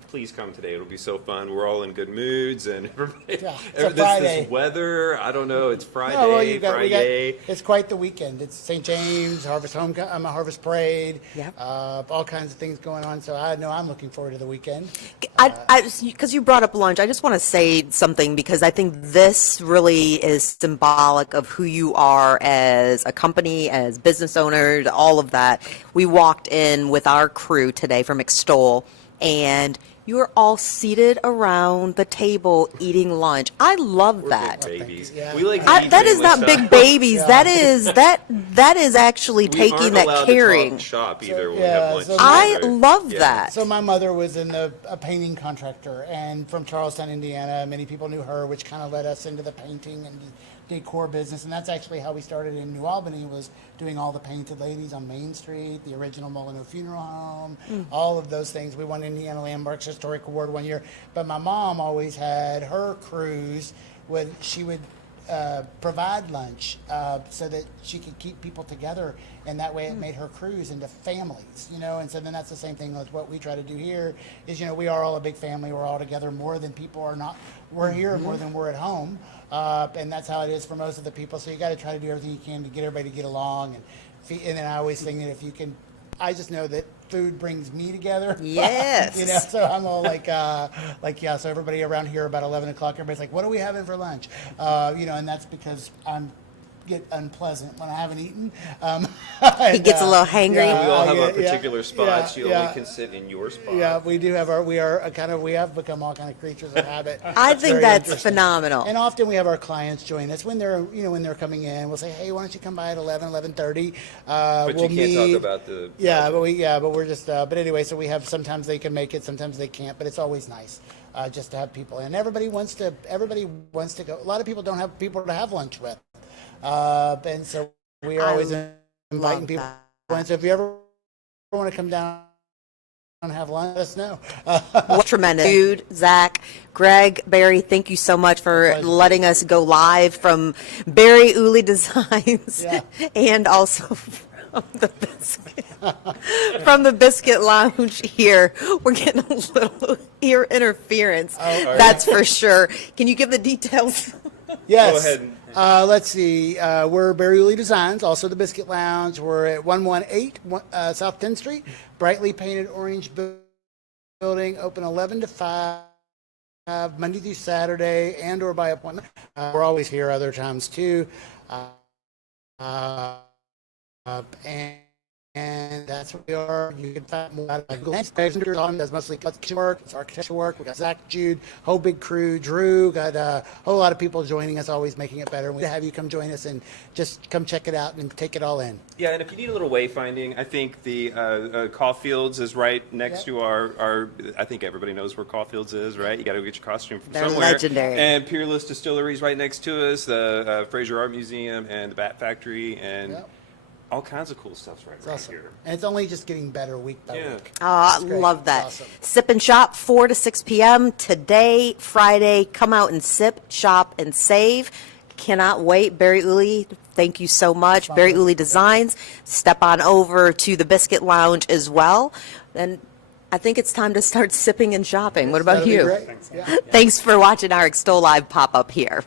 please come today. It'll be so fun. We're all in good moods, and everybody, It's a Friday. this weather. I don't know. It's Friday. Oh, well, Friday. it's quite the weekend. It's St. James, Harvest Harvest Parade, Yep. all kinds of things going on. So I know I'm looking forward to the weekend. Because you brought up lunch, I just want to say something because I think this really is symbolic of who you are as a company, as business owners, all of that. We walked in with our crew today from Extol, and you're all seated around the table eating lunch. I love that. Big babies. Yeah. We like to eat That is family not style. big babies. That is actually We taking aren't that allowed caring. to talk shop either when we yeah, have lunch. so I together. love Yeah. that. So my mother was in a painting contractor, and from Charleston, Indiana. Many people knew her, which kind of led us into the painting and decor business. And that's actually how we started in New Albany, was doing all the painted ladies on Main Street, the original Molyneux Funeral Home, all of those things. We won Indiana Landmarks Historic Award one year. But my mom always had her crews when she would provide lunch so that she could keep people together, and that way it made her crews into families, and so then that's the same thing with what we try to do here is, we are all a big family. We're all together more than people are not. We're here more than we're at home, and that's how it is for most of the people. So you got to try to do everything you can to get everybody to get along, and then I always think that if you can, I just know that food brings me together. Yes. So I'm all yeah. So everybody around here about 11 o'clock, everybody's like, "What are we having for lunch?" And that's because get unpleasant when I haven't eaten. He gets a little hangry. We all have yeah, our particular spots. You yeah. only can sit in your spot. Yeah, we do have we have become all kind of creatures of habit. I It's think very that's interesting. phenomenal. And often we have our clients join us when they're coming in. We'll say, "Hey, why don't you come by at 11:30?" But we'll you can't meet. talk about the. But we're just. But anyway, so we have sometimes they can make it, sometimes they can't. But it's always nice just to have people in. Everybody wants to go. A lot of people don't have people to have lunch with, and so we are always inviting people. And so if you ever want to come down and have lunch, let us know. What tremendous. Jude, Zach, Greg, Barry, thank you so much for pleasure. letting us go live from Barry Wooley Designs and also from the Biscuit Lounge here. We're getting a little ear interference, that's for sure. Can you give the details? Yes. Go ahead. Let's see. We're Barry Wooley Designs, also the Biscuit Lounge. We're at 118 South 10th Street, brightly painted orange building, open 11 to 5, Monday through Saturday, and or by appointment. We're always here other times too. And that's what we are. You can find more out of Google. Does mostly kitchen work, it's architecture work. We got Zach, Jude, whole big crew, Drew, got a whole lot of people joining us, always making it better. We have you come join us and just come check it out and take it all in. Yeah, and if you need a little wayfinding, I think the Caulfield's is right next to our. I think everybody knows where Caulfield's is, right? You got to get your costume from They're somewhere. legendary. And Peerless Distillery's right next to us. The Fraser Art Museum and the Bat Factory and. Yep. All kinds of cool stuff's right Awesome. here. And it's only just getting better week by week. Oh, I It's great. love that. Awesome. Sip and Shop, 4 to 6 p.m. today, Friday. Come out and sip, shop, and save. Cannot wait. Barry Wooley, thank you so much. Barry Wooley Designs. Step on over to the Biscuit Lounge as well. And I think it's time to start sipping and shopping. What about That'll be you? great. Yeah. Thanks for watching our Extol Live pop-up here.